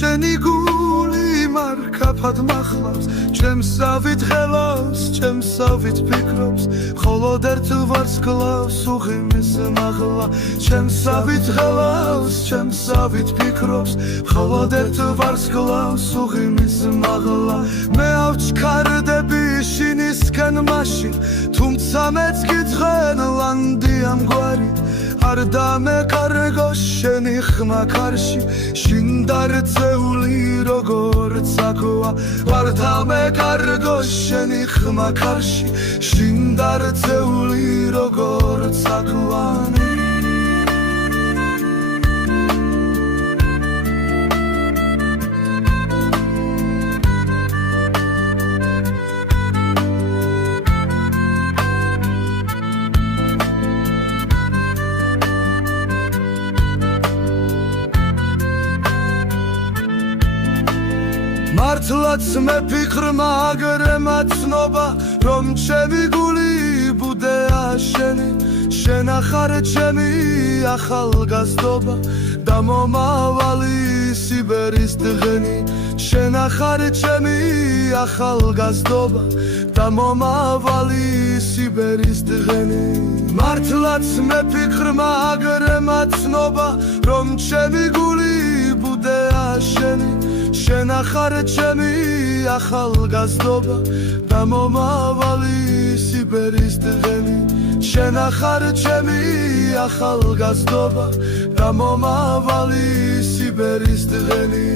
შენი გული მარკაფად მახლავს ჩემსავით ხელავს ჩემსავით ფიქრობს მხოლოდ ერთ ვარსკვლავს უღიმის მაღლა ჩემსავით ხელავს ჩემსავით ფიქრობს მხოლოდ ერთ ვარსკვლავს უღიმის მაღლა მე ავჩქარდები შინისკენ მაშინ თუმცა მეც გითხრენ ლანდი ამგვარით არ დამეკარგო შენი ხმა კარში შინ დარწეული როგორც აქვა არ დამეკარგო შენი ხმა კარში შინ დარწეული როგორც აქვა მართლაც მე ფიქრ მაგრე მაცნობა რომ ჩემი გული ბუდეა შენი შენ ახარ ჩემი ახალგაზრდობა და მომავალი სიბერის დღენი შენ ახარ ჩემი ახალგაზრდობა და მომავალი სიბერის დღენი მართლაც მე ფიქრ მაგრე მაცნობა რომ ჩემი გული ბუდეა შენი შენ ახარ ჩემი ახალგაზრდობა და მომავალი სიბერის დღენი შენ ახარ ჩემი ახალგაზრდობა და მომავალი სიბერის დღენი